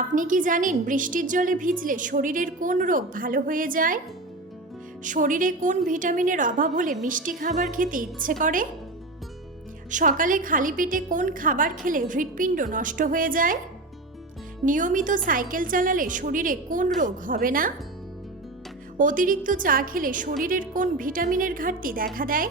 আপনি কি জানেন বৃষ্টির জলে ভিজলে শরীরের কোন রোগ ভালো হয়ে যায়? শরীরে কোন ভিটামিনের অভাব হলে মিষ্টি খাবার খেতে ইচ্ছে করে? সকালে খালি পেটে কোন খাবার খেলে হৃৎপিণ্ড নষ্ট হয়ে যায়? নিয়মিত সাইকেল চালালে শরীরে কোন রোগ হবে না? অতিরিক্ত চা খেলে শরীরের কোন ভিটামিনের ঘাটতি দেখা দেয়?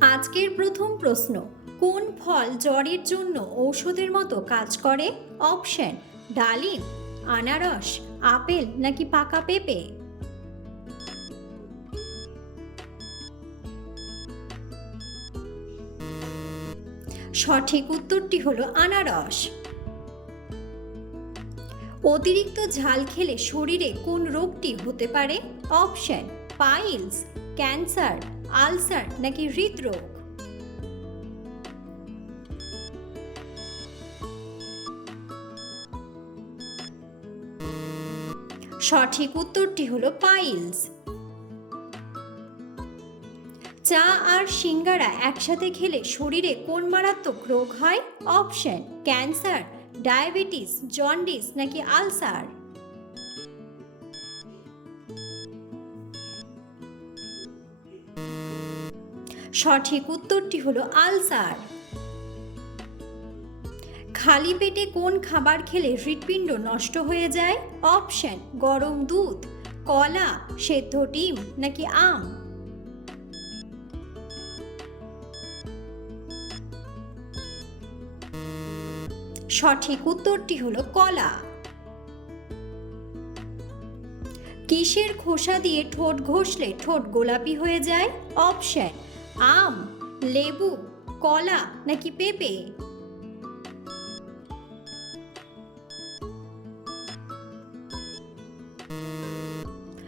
আজকের প্রথম প্রশ্ন, কোন ফল জ্বরের জন্য ঔষধের মতো কাজ করে? অপশন, ডালিম, আনারস, আপেল নাকি পাকা পেঁপে? সঠিক উত্তরটি হলো আনারস। অতিরিক্ত ঝাল খেলে শরীরে কোন রোগটি হতে পারে? অপশন, পাইলস, ক্যান্সার আলসার নাকি হৃদরোগ? সঠিক উত্তরটি হলো পাইলস। চা আর সিঙ্গারা একসাথে খেলে শরীরে কোন মারাত্মক রোগ হয়? অপশন, ক্যান্সার, ডায়াবেটিস, জন্ডিস নাকি আলসার? সঠিক উত্তরটি হলো আলসার। খালি পেটে কোন খাবার খেলে হৃৎপিণ্ড নষ্ট হয়ে যায়? অপশন, গরম দুধ, কলা, সেদ্ধ ডিম নাকি আম? সঠিক উত্তরটি হলো কলা। কিসের খোসা দিয়ে ঠোঁট ঘষলে ঠোঁট গোলাপি হয়ে যায়? অপশন আম, লেবু, কলা নাকি পেঁপে?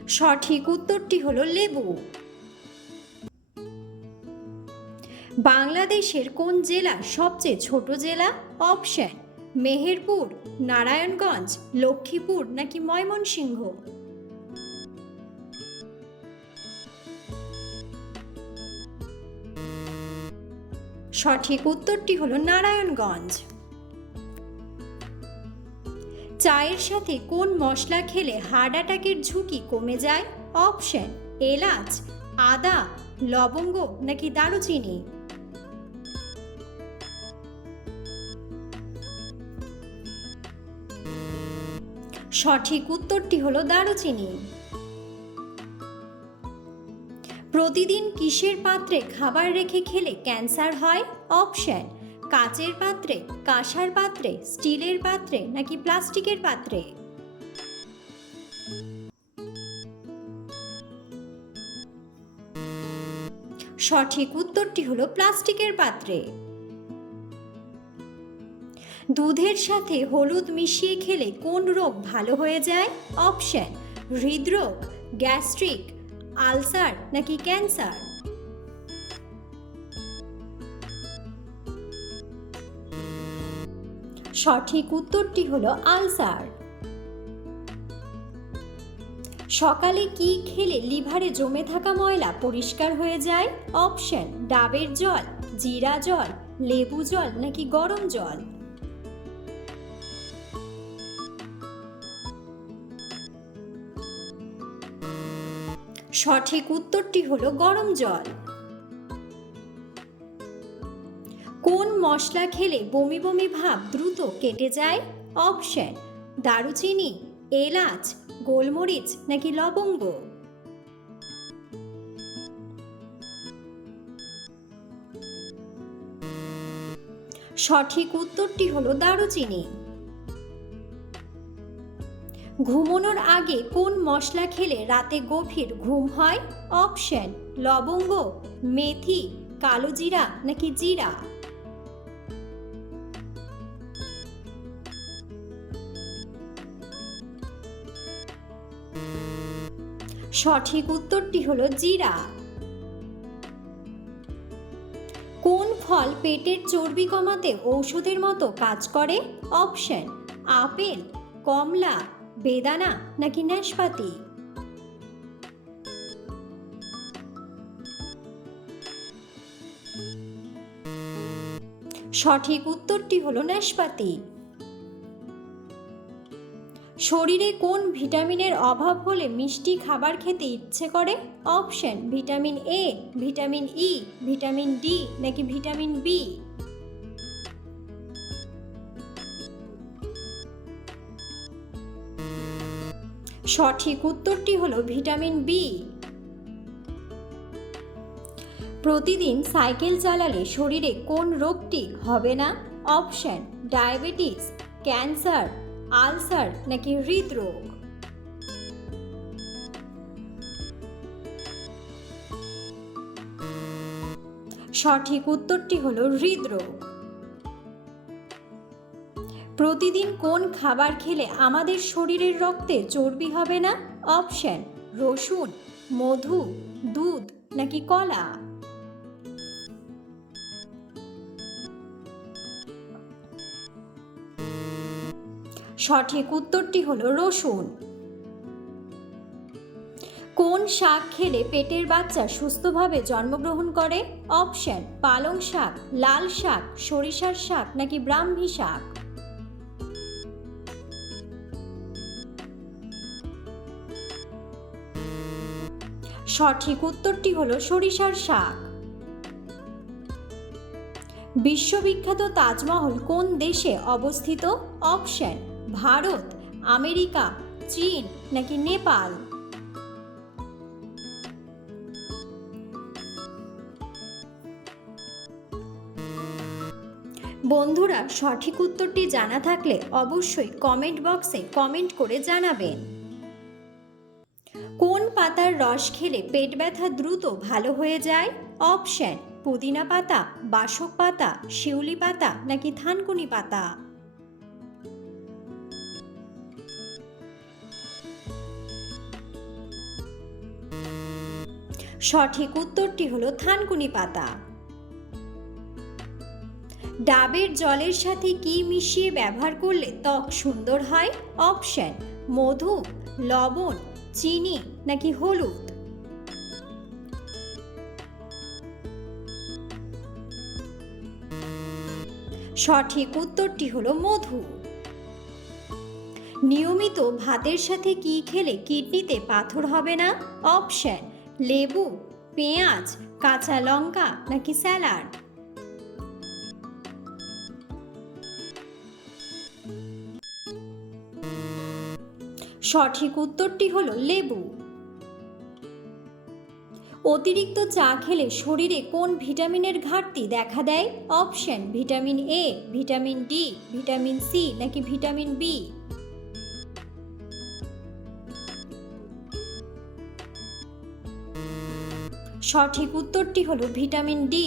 সঠিক উত্তরটি হলো লেবু। বাংলাদেশের কোন জেলা সবচেয়ে ছোট জেলা? অপশন, মেহেরপুর, নারায়ণগঞ্জ, লক্ষ্মীপুর নাকি ময়মনসিংহ? সঠিক উত্তরটি হলো নারায়ণগঞ্জ। চায়ের সাথে কোন মশলা খেলে হার্ট অ্যাটাকের ঝুঁকি কমে যায়? অপশন, এলাচ, আদা, লবঙ্গ নাকি দারুচিনি? সঠিক উত্তরটি হলো দারুচিনি। প্রতিদিন কিসের পাত্রে খাবার রেখে খেলে ক্যান্সার হয়? অপশন, কাচের পাত্রে, কাঁসার পাত্রে, স্টিলের পাত্রে নাকি প্লাস্টিকের পাত্রে? সঠিক উত্তরটি হলো প্লাস্টিকের পাত্রে। দুধের সাথে হলুদ মিশিয়ে খেলে কোন রোগ ভালো হয়ে যায়? অপশন, হৃদরোগ, গ্যাস্ট্রিক আলসার নাকি ক্যান্সার? সঠিক উত্তরটি হলো আলসার। সকালে কি খেলে লিভারে জমে থাকা ময়লা পরিষ্কার হয়ে যায়? অপশন, ডাবের জল, জিরা জল, লেবু জল নাকি গরম জল? সঠিক উত্তরটি হলো গরম জল। কোন মশলা খেলে বমি বমি ভাব দ্রুত কেটে যায়? অপশন, দারুচিনি, এলাচ, গোলমরিচ নাকি লবঙ্গ? সঠিক উত্তরটি হলো দারুচিনি। ঘুমনোর আগে কোন মশলা খেলে রাতে গভীর ঘুম হয়? অপশন, লবঙ্গ, মেথি, কালো জিরা নাকি জিরা? সঠিক উত্তরটি হলো জিরা। কোন ফল পেটের চর্বি কমাতে ঔষধের মতো কাজ করে? অপশন, আপেল, কমলা বেদানা নাকি নাশপাতি সঠিক উত্তরটি হলো নাশপাতি শরীরে কোন ভিটামিনের অভাব হলে মিষ্টি খাবার খেতে ইচ্ছে করে? Option, vitamin A, vitamin E, vitamin D নাকি ভিটামিন বি? সঠিক উত্তরটি হলো ভিটামিন বি। প্রতিদিন সাইকেল চালালে শরীরে কোন রোগটি হবে না? অপশন, ডায়াবেটিস, ক্যান্সার, আলসার নাকি হৃদরোগ? সঠিক উত্তরটি হলো হৃদরোগ। প্রতিদিন কোন খাবার খেলে আমাদের শরীরের রক্তে চর্বি হবে না? অপশন, রসুন, মধু, দুধ নাকি কলা? সঠিক উত্তরটি হলো রসুন। কোন শাক খেলে পেটের বাচ্চা সুস্থভাবে জন্মগ্রহণ করে? অপশন, পালং শাক, লাল শাক, সরিষার শাক নাকি ব্রাহ্মী শাক? সঠিক উত্তরটি হলো সরিষার শাক। বিশ্ববিখ্যাত তাজমহল কোন দেশে অবস্থিত? অপশন, ভারত, আমেরিকা, চীন নাকি নেপাল? বন্ধুরা, সঠিক উত্তরটি জানা থাকলে অবশ্যই কমেন্ট বক্সে কমেন্ট করে জানাবেন। কোন পাতার রস খেলে পেট ব্যথা দ্রুত ভালো হয়ে যায়? অপশন, পুদিনা পাতা, বাসক পাতা, শিউলি পাতা নাকি থানকুনি পাতা? সঠিক উত্তরটি হলো থানকুনি পাতা। ডাবের জলের সাথে কি মিশিয়ে ব্যবহার করলে ত্বক সুন্দর হয়? অপশন, মধু, লবণ চিনি নাকি হলুদ? সঠিক উত্তরটি হলো মধু। নিয়মিত ভাতের সাথে কি খেলে কিডনিতে পাথর হবে না? অপশন, লেবু, পেঁয়াজ, কাঁচা লঙ্কা নাকি স্যালাড? সঠিক উত্তরটি হলো লেবু। অতিরিক্ত চা খেলে শরীরে কোন ভিটামিনের ঘাটতি দেখা দেয়? Option, vitamin A vitamin D vitamin C নাকি ভিটামিন বি সঠিক উত্তরটি হলো ভিটামিন ডি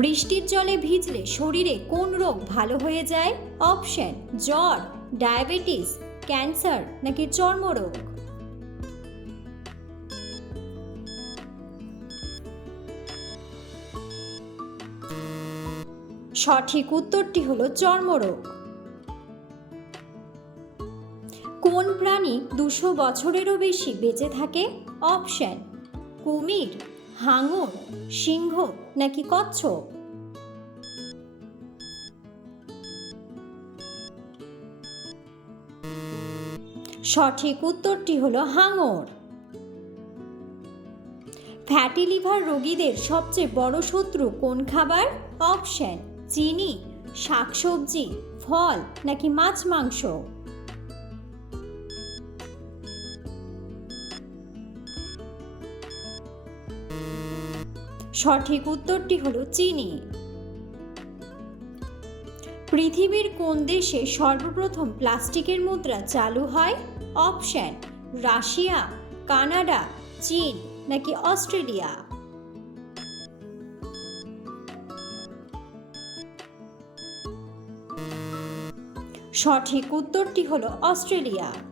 বৃষ্টির জলে ভিজলে শরীরে কোন রোগ ভালো হয়ে যায়? অপশন, জ্বর, ডায়াবেটিস, ক্যান্সার নাকি চর্মরোগ? সঠিক উত্তরটি হলো চর্মরোগ। কোন প্রাণী দুশো বছরেরও বেশি বেঁচে থাকে? অপশন, কুমির। হাঙর, সিংহ নাকি কচ্ছপ? সঠিক উত্তরটি হলো হাঙর। ফ্যাটি লিভার রোগীদের সবচেয়ে বড় শত্রু কোন খাবার? অপশন, চিনি, শাকসবজি, ফল নাকি মাছ মাংস? সঠিক উত্তরটি হলো চিনি। পৃথিবীর কোন দেশে সর্বপ্রথম প্লাস্টিকের মুদ্রা চালু হয়? অপশন, রাশিয়া, কানাডা, চীন নাকি অস্ট্রেলিয়া? সঠিক উত্তরটি হলো অস্ট্রেলিয়া।